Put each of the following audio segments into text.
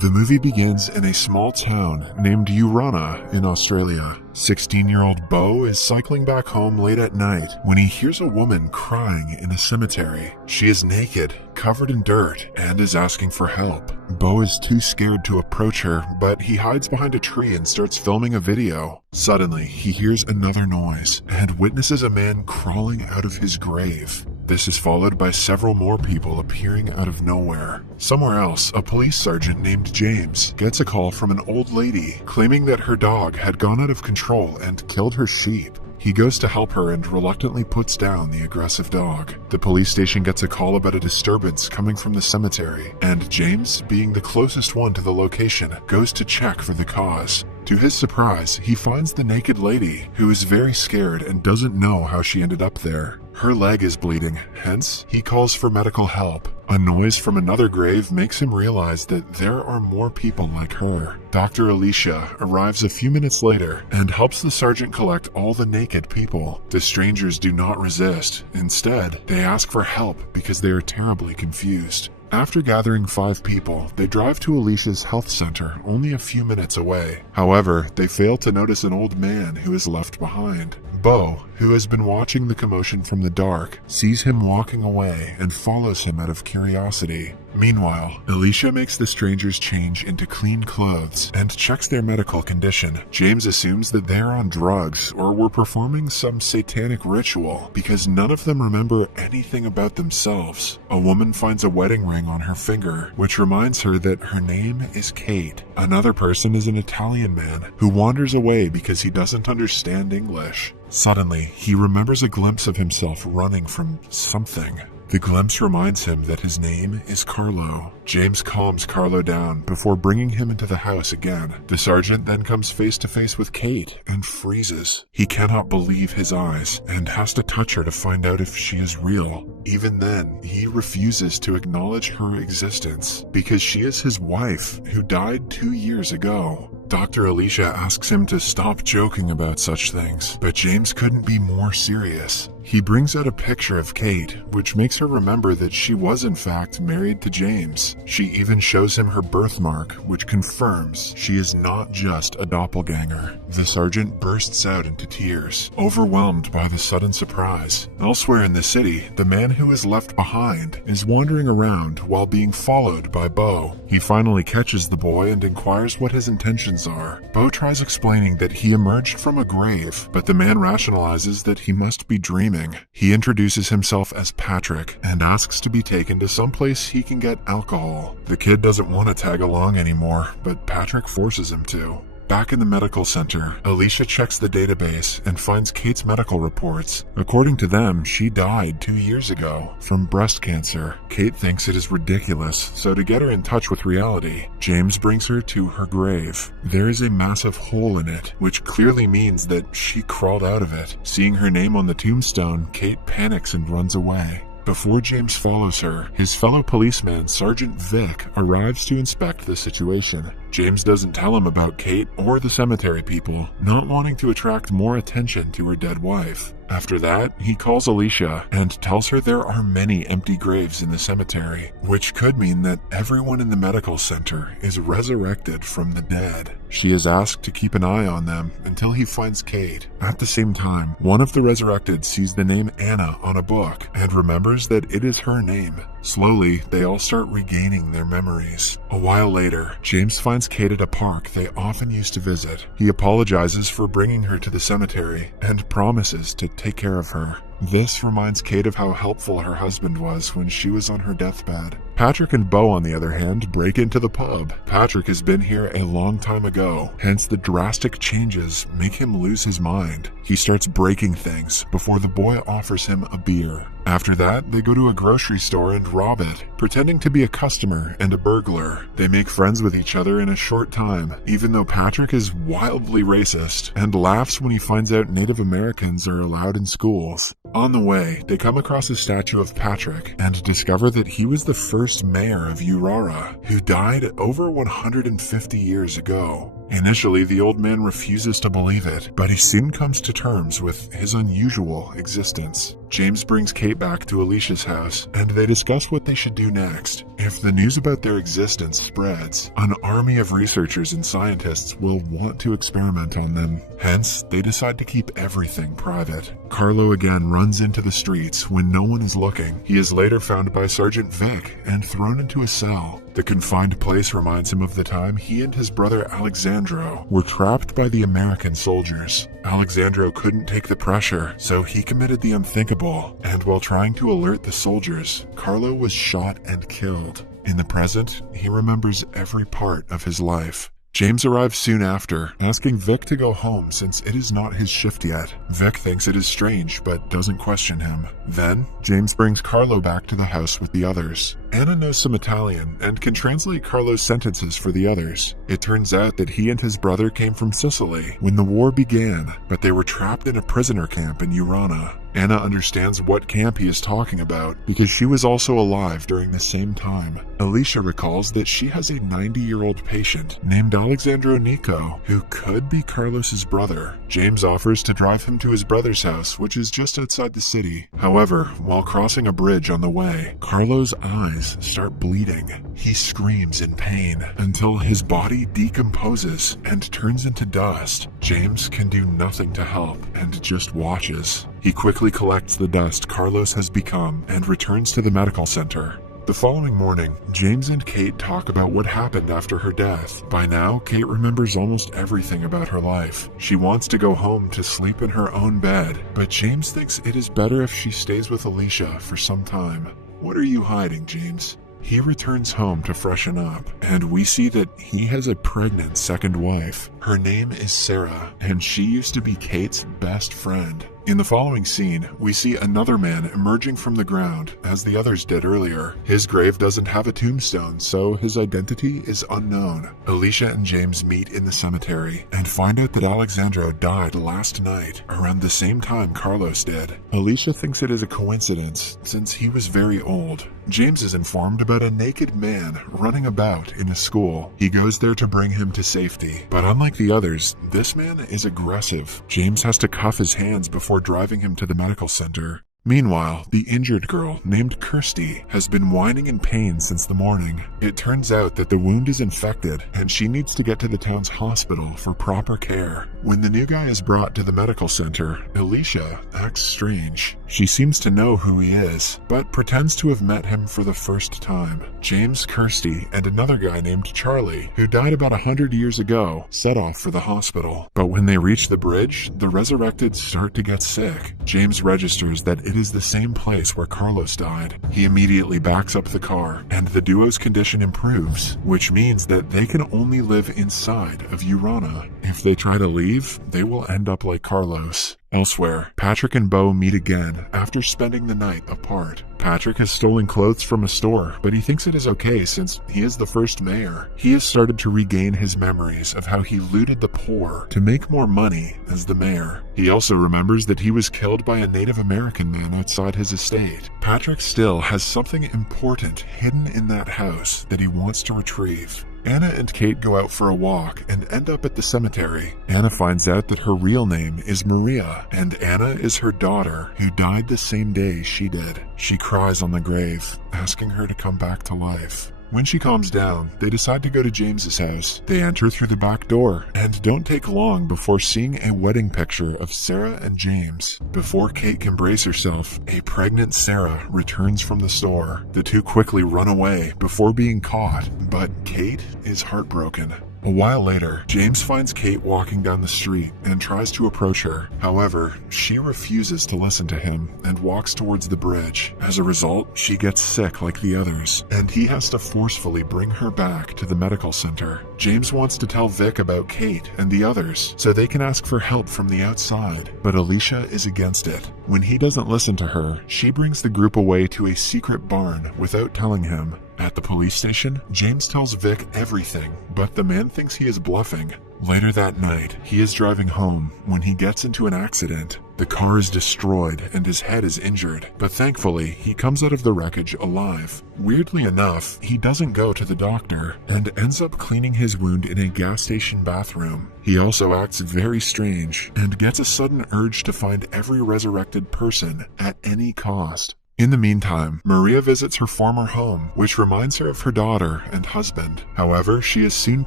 The movie begins in a small town named Urana in Australia. 16-year-old Beau is cycling back home late at night when he hears a woman crying in a cemetery. She is naked, covered in dirt, and is asking for help. Beau is too scared to approach her, but he hides behind a tree and starts filming a video. Suddenly, he hears another noise and witnesses a man crawling out of his grave. This is followed by several more people appearing out of nowhere. Somewhere else, a police sergeant named James gets a call from an old lady claiming that her dog had gone out of control and killed her sheep. He goes to help her and reluctantly puts down the aggressive dog. The police station gets a call about a disturbance coming from the cemetery, and James, being the closest one to the location, goes to check for the cause. To his surprise, he finds the naked lady, who is very scared and doesn't know how she ended up there. Her leg is bleeding, hence he calls for medical help. A noise from another grave makes him realize that there are more people like her. Dr. Alicia arrives a few minutes later and helps the sergeant collect all the naked people. The strangers do not resist. Instead, they ask for help because they are terribly confused. After gathering 5 people, they drive to Alicia's health center only a few minutes away. However, they fail to notice an old man who is left behind. Beau, who has been watching the commotion from the dark, sees him walking away and follows him out of curiosity. Meanwhile, Alicia makes the strangers change into clean clothes and checks their medical condition. James assumes that they're on drugs or were performing some satanic ritual because none of them remember anything about themselves. A woman finds a wedding ring on her finger, which reminds her that her name is Kate. Another person is an Italian man who wanders away because he doesn't understand English. Suddenly, he remembers a glimpse of himself running from something. The glimpse reminds him that his name is Carlo. James calms Carlo down before bringing him into the house again. The sergeant then comes face to face with Kate and freezes. He cannot believe his eyes and has to touch her to find out if she is real. Even then, he refuses to acknowledge her existence because she is his wife who died 2 years ago. Dr. Alicia asks him to stop joking about such things, but James couldn't be more serious. He brings out a picture of Kate, which makes her remember that she was in fact married to James. She even shows him her birthmark, which confirms she is not just a doppelganger. The sergeant bursts out into tears, overwhelmed by the sudden surprise. Elsewhere in the city, the man who is left behind is wandering around while being followed by Beau. He finally catches the boy and inquires what his intentions are. Beau tries explaining that he emerged from a grave, but the man rationalizes that he must be dreaming. He introduces himself as Patrick and asks to be taken to someplace he can get alcohol. The kid doesn't want to tag along anymore, but Patrick forces him to. Back in the medical center, Alicia checks the database and finds Kate's medical reports. According to them, she died 2 years ago from breast cancer. Kate thinks it is ridiculous, so to get her in touch with reality, James brings her to her grave. There is a massive hole in it, which clearly means that she crawled out of it. Seeing her name on the tombstone, Kate panics and runs away. Before James follows her, his fellow policeman, Sergeant Vic, arrives to inspect the situation. James doesn't tell him about Kate or the cemetery people, not wanting to attract more attention to her dead wife. After that, he calls Alicia and tells her there are many empty graves in the cemetery, which could mean that everyone in the medical center is resurrected from the dead. She is asked to keep an eye on them until he finds Kate. At the same time, one of the resurrected sees the name Anna on a book and remembers that it is her name. Slowly, they all start regaining their memories. A while later, James finds Kate at a park they often used to visit. He apologizes for bringing her to the cemetery and promises to take care of her. This reminds Kate of how helpful her husband was when she was on her deathbed. Patrick and Beau, on the other hand, break into the pub. Patrick has been here a long time ago, hence the drastic changes make him lose his mind. He starts breaking things before the boy offers him a beer. After that, they go to a grocery store and rob it, pretending to be a customer and a burglar. They make friends with each other in a short time, even though Patrick is wildly racist and laughs when he finds out Native Americans are allowed in schools. On the way, they come across a statue of Patrick and discover that he was the first mayor of Urara, who died over 150 years ago. Initially, the old man refuses to believe it, but he soon comes to terms with his unusual existence. James brings Kate back to Alicia's house, and they discuss what they should do next. If the news about their existence spreads, an army of researchers and scientists will want to experiment on them. Hence, they decide to keep everything private. Carlo again runs into the streets when no one is looking. He is later found by Sergeant Vic and thrown into a cell. The confined place reminds him of the time he and his brother Alexandro were trapped by the American soldiers. Alexandro couldn't take the pressure, so he committed the unthinkable, and while trying to alert the soldiers, Carlo was shot and killed. In the present, he remembers every part of his life. James arrives soon after, asking Vic to go home since it is not his shift yet. Vic thinks it is strange, but doesn't question him. Then, James brings Carlo back to the house with the others. Anna knows some Italian and can translate Carlo's sentences for the others. It turns out that he and his brother came from Sicily when the war began, but they were trapped in a prisoner camp in Urana. Anna understands what camp he is talking about because she was also alive during the same time. Alicia recalls that she has a 90-year-old patient named Alexandro Nico, who could be Carlos's brother. James offers to drive him to his brother's house, which is just outside the city. However, while crossing a bridge on the way, Carlo's eyes start bleeding. He screams in pain until his body decomposes and turns into dust. James can do nothing to help and just watches. He quickly collects the dust Carlos has become and returns to the medical center. The following morning, James and Kate talk about what happened after her death. By now, Kate remembers almost everything about her life. She wants to go home to sleep in her own bed, but James thinks it is better if she stays with Alicia for some time. "What are you hiding, James?" He returns home to freshen up, and we see that he has a pregnant second wife. Her name is Sarah, and she used to be Kate's best friend. In the following scene, we see another man emerging from the ground, as the others did earlier. His grave doesn't have a tombstone, so his identity is unknown. Alicia and James meet in the cemetery and find out that Alexandro died last night, around the same time Carlos did. Alicia thinks it is a coincidence, since he was very old. James is informed about a naked man running about in a school. He goes there to bring him to safety, but unlike the others, this man is aggressive. James has to cuff his hands before driving him to the medical center. Meanwhile, the injured girl, named Kirsty, has been whining in pain since the morning. It turns out that the wound is infected, and she needs to get to the town's hospital for proper care. When the new guy is brought to the medical center, Alicia acts strange. She seems to know who he is, but pretends to have met him for the first time. James, Kirsty, and another guy named Charlie, who died about 100 years ago, set off for the hospital. But when they reach the bridge, the resurrected start to get sick. James registers that it is the same place where Carlos died. He immediately backs up the car, and the duo's condition improves, which means that they can only live inside of Urana. If they try to leave, they will end up like Carlos. Elsewhere, Patrick and Beau meet again after spending the night apart. Patrick has stolen clothes from a store, but he thinks it is okay since he is the first mayor. He has started to regain his memories of how he looted the poor to make more money as the mayor. He also remembers that he was killed by a Native American man outside his estate. Patrick still has something important hidden in that house that he wants to retrieve. Anna and Kate go out for a walk and end up at the cemetery. Anna finds out that her real name is Maria, and Anna is her daughter, who died the same day she did. She cries on the grave, asking her to come back to life. When she calms down, they decide to go to James's house. They enter through the back door and don't take long before seeing a wedding picture of Sarah and James. Before Kate can brace herself, a pregnant Sarah returns from the store. The two quickly run away before being caught, but Kate is heartbroken. A while later, James finds Kate walking down the street and tries to approach her. However, she refuses to listen to him and walks towards the bridge. As a result, she gets sick like the others, and he has to forcefully bring her back to the medical center. James wants to tell Vic about Kate and the others so they can ask for help from the outside, but Alicia is against it. When he doesn't listen to her, she brings the group away to a secret barn without telling him. At the police station, James tells Vic everything, but the man thinks he is bluffing. Later that night, he is driving home when he gets into an accident. The car is destroyed and his head is injured, but thankfully, he comes out of the wreckage alive. Weirdly enough, he doesn't go to the doctor and ends up cleaning his wound in a gas station bathroom. He also acts very strange and gets a sudden urge to find every resurrected person at any cost. In the meantime, Maria visits her former home, which reminds her of her daughter and husband. However, she is soon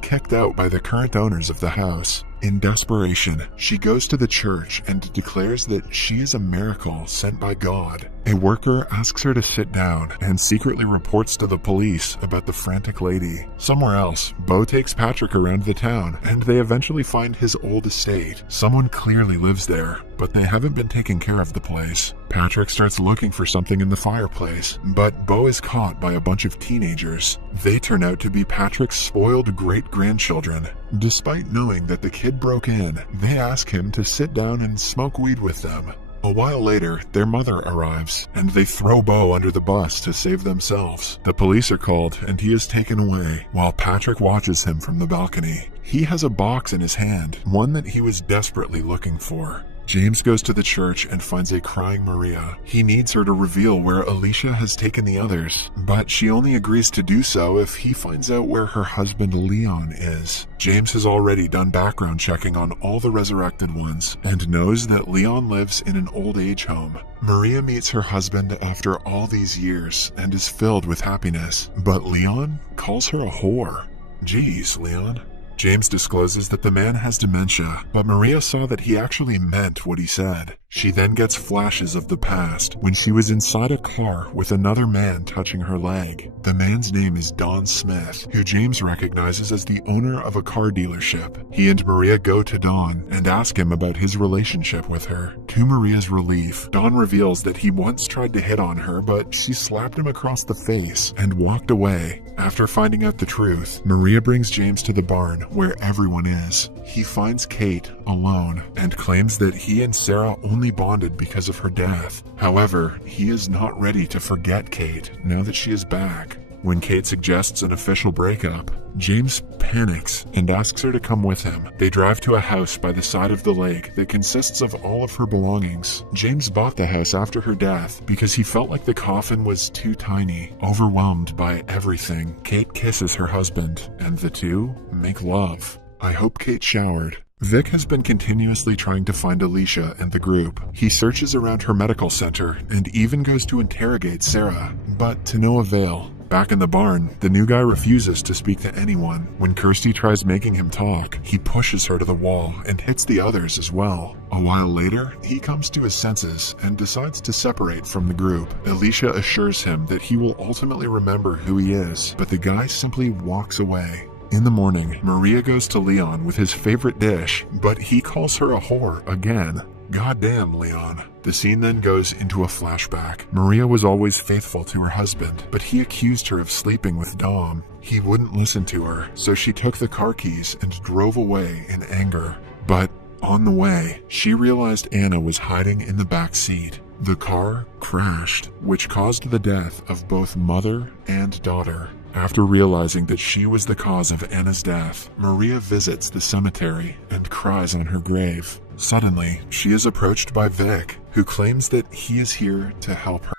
kicked out by the current owners of the house. In desperation, she goes to the church and declares that she is a miracle sent by God. A worker asks her to sit down and secretly reports to the police about the frantic lady. Somewhere else, Bo takes Patrick around the town and they eventually find his old estate. Someone clearly lives there, but they haven't been taking care of the place. Patrick starts looking for something in the fireplace, but Bo is caught by a bunch of teenagers. They turn out to be Patrick's spoiled great-grandchildren. Despite knowing that the kid broke in, they ask him to sit down and smoke weed with them. A while later, their mother arrives, and they throw Bo under the bus to save themselves. The police are called, and he is taken away, while Patrick watches him from the balcony. He has a box in his hand, one that he was desperately looking for. James goes to the church and finds a crying Maria. He needs her to reveal where Alicia has taken the others, but she only agrees to do so if he finds out where her husband Leon is. James has already done background checking on all the resurrected ones and knows that Leon lives in an old age home. Maria meets her husband after all these years and is filled with happiness, but Leon calls her a whore. Jeez, Leon. James discloses that the man has dementia, but Maria saw that he actually meant what he said. She then gets flashes of the past when she was inside a car with another man touching her leg. The man's name is Don Smith, who James recognizes as the owner of a car dealership. He and Maria go to Don and ask him about his relationship with her. To Maria's relief, Don reveals that he once tried to hit on her, but she slapped him across the face and walked away. After finding out the truth, Maria brings James to the barn where everyone is. He finds Kate alone and claims that he and Sarah only bonded because of her death. However, he is not ready to forget Kate now that she is back. When Kate suggests an official breakup, James panics and asks her to come with him. They drive to a house by the side of the lake that consists of all of her belongings. James bought the house after her death because he felt like the coffin was too tiny. Overwhelmed by everything, Kate kisses her husband, and the two make love. I hope Kate showered. Vic has been continuously trying to find Alicia and the group. He searches around her medical center and even goes to interrogate Sarah, but to no avail. Back in the barn, the new guy refuses to speak to anyone. When Kirsty tries making him talk, he pushes her to the wall and hits the others as well. A while later, he comes to his senses and decides to separate from the group. Alicia assures him that he will ultimately remember who he is, but the guy simply walks away. In the morning, Maria goes to Leon with his favorite dish, but he calls her a whore again. Goddamn, Leon. The scene then goes into a flashback. Maria was always faithful to her husband, but he accused her of sleeping with Dom. He wouldn't listen to her, so she took the car keys and drove away in anger. But on the way, she realized Anna was hiding in the back seat. The car crashed, which caused the death of both mother and daughter. After realizing that she was the cause of Anna's death, Maria visits the cemetery and cries on her grave. Suddenly, she is approached by Vic, who claims that he is here to help her.